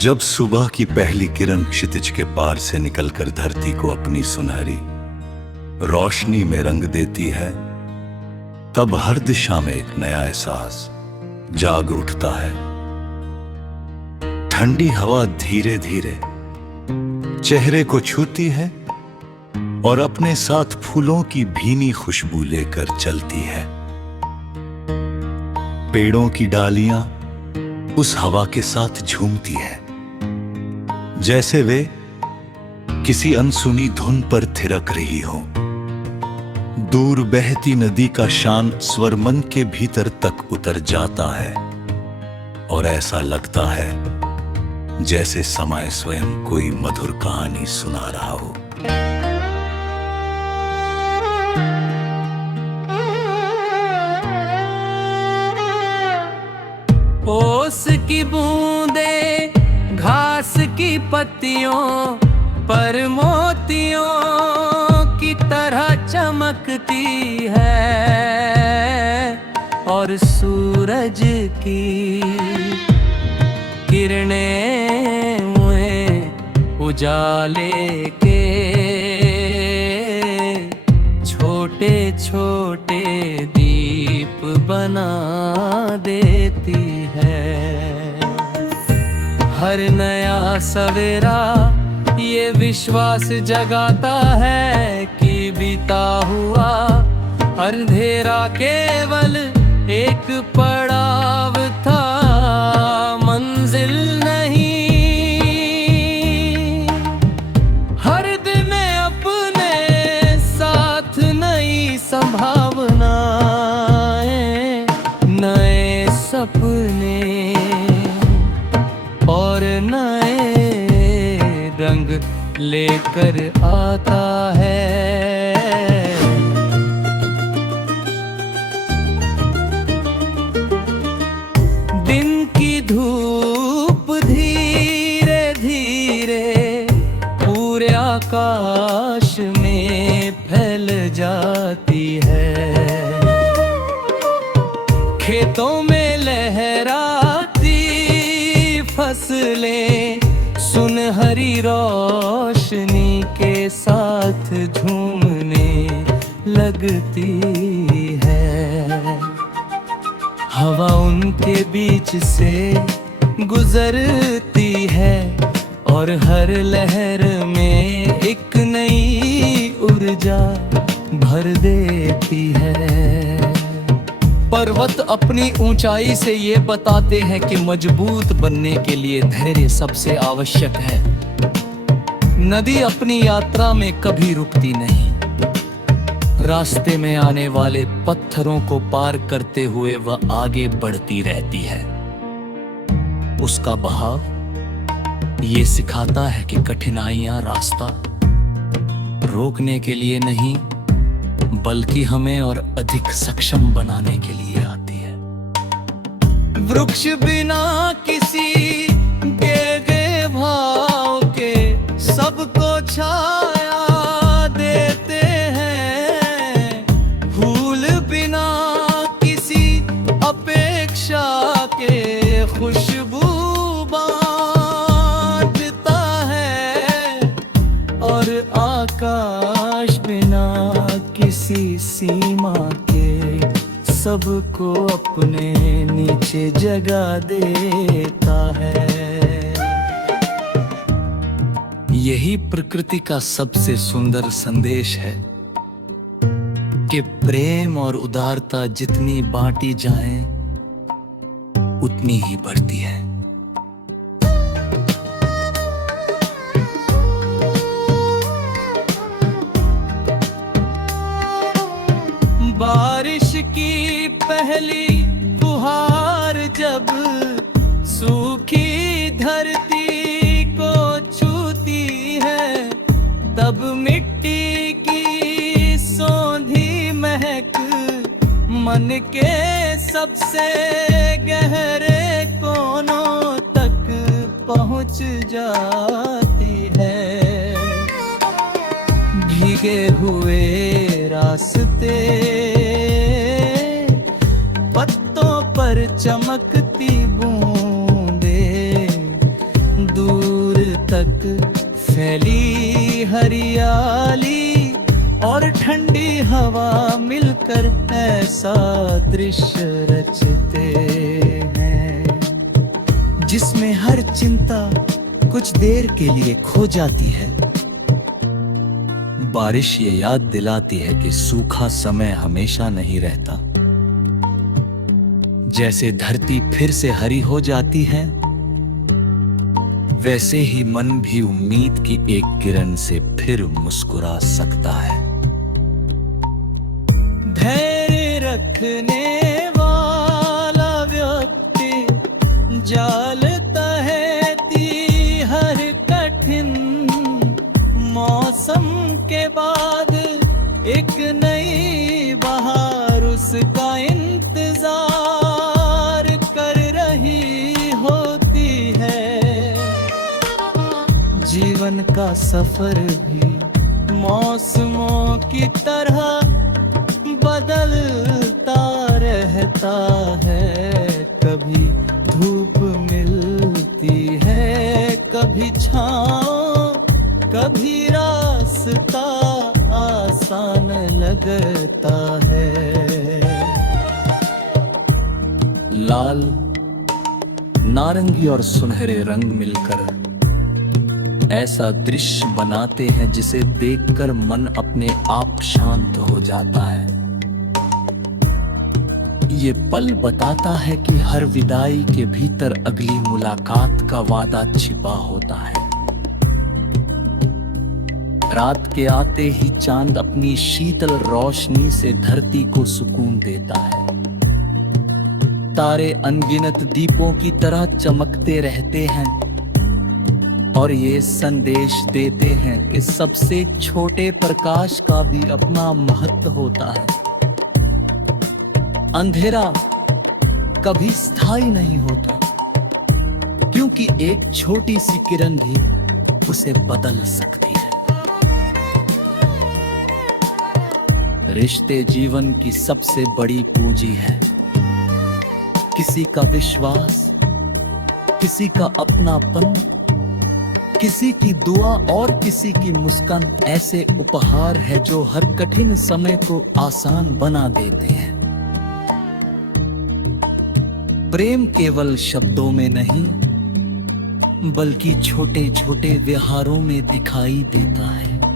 जब सुबह की पहली किरण क्षितिज के पार से निकलकर धरती को अपनी सुनहरी रोशनी में रंग देती है, तब हर दिशा में एक नया एहसास जाग उठता है। ठंडी हवा धीरे धीरे चेहरे को छूती है और अपने साथ फूलों की भीनी खुशबू लेकर चलती है। पेड़ों की डालियां उस हवा के साथ झूमती हैं, जैसे वे किसी अनसुनी धुन पर थिरक रही हो। दूर बहती नदी का शान स्वर मन के भीतर तक उतर जाता है और ऐसा लगता है जैसे समय स्वयं कोई मधुर कहानी सुना रहा हो। ओस की बूंदे घास की पत्तियों पर मोतियों की तरह चमकती है और सूरज की किरणें मुझे उजाले के छोटे छोटे दीप बना देती है। हर नया सवेरा ये विश्वास जगाता है कि बीता हुआ अंधेरा केवल एक पड़ाव था, मंजिल नहीं। हर दिन अपने साथ नई संभावनाएं, नए सपने और नए रंग लेकर आता है। दिन की धूप धीरे धीरे पूरे आकाश में फैल जाती है। खेतों में लहराती फसलें सुनहरी रोशनी के साथ झूमने लगती है। हवा उनके बीच से गुजरती है और हर लहर में एक नई ऊर्जा भर देती है। पर्वत अपनी ऊंचाई से ये बताते हैं कि मजबूत बनने के लिए धैर्य सबसे आवश्यक है। नदी अपनी यात्रा में कभी रुकती नहीं, रास्ते में आने वाले पत्थरों को पार करते हुए वह आगे बढ़ती रहती है। उसका बहाव ये सिखाता है कि कठिनाइयां रास्ता रोकने के लिए नहीं, बल्कि हमें और अधिक सक्षम बनाने के लिए आती है। वृक्ष बिना किसी के भाव के सबको छाया देते हैं। फूल बिना किसी अपेक्षा के खुशबू बांटता है और आकाश बिना किसी सीमा के सबको अपने नीचे जगा देता है। यही प्रकृति का सबसे सुंदर संदेश है कि प्रेम और उदारता जितनी बांटी जाए उतनी ही बढ़ती है। बारिश की पहली फुहार जब सूखी धरती को छूती है, तब मिट्टी की सौंधी महक मन के सबसे गहरे कोनों तक पहुंच जाती है। भीगे हुए रास्ते पत्तों पर चमकती बूंदें हरियाली और ठंडी हवा मिलकर ऐसा दृश्य रचते हैं जिसमें हर चिंता कुछ देर के लिए खो जाती है। बारिश ये याद दिलाती है कि सूखा समय हमेशा नहीं रहता। जैसे धरती फिर से हरी हो जाती है, वैसे ही मन भी उम्मीद की एक किरण से फिर मुस्कुरा सकता है। धैर्य रखने वाला व्यक्ति जालता है हर कठिन मौसम के बाद एक नई बहार उसका इंतजार कर रही होती है। जीवन का सफर भी मौसमों की तरह बदलता रहता है। कभी धूप मिलती है, कभी छाँव, कभी रास्ता आसान लगता है। लाल, नारंगी और सुनहरे रंग मिलकर ऐसा दृश्य बनाते हैं जिसे देखकर मन अपने आप शांत हो जाता है। ये पल बताता है कि हर विदाई के भीतर अगली मुलाकात का वादा छिपा होता है। रात के आते ही चांद अपनी शीतल रोशनी से धरती को सुकून देता है। तारे अनगिनत दीपों की तरह चमकते रहते हैं और ये संदेश देते हैं कि सबसे छोटे प्रकाश का भी अपना महत्व होता है। अंधेरा कभी स्थायी नहीं होता, क्योंकि एक छोटी सी किरण भी उसे बदल सकती है। रिश्ते जीवन की सबसे बड़ी पूंजी है। किसी का विश्वास, किसी का अपनापन, किसी की दुआ और किसी की मुस्कान ऐसे उपहार है जो हर कठिन समय को आसान बना देते हैं। प्रेम केवल शब्दों में नहीं, बल्कि छोटे छोटे व्यवहारों में दिखाई देता है।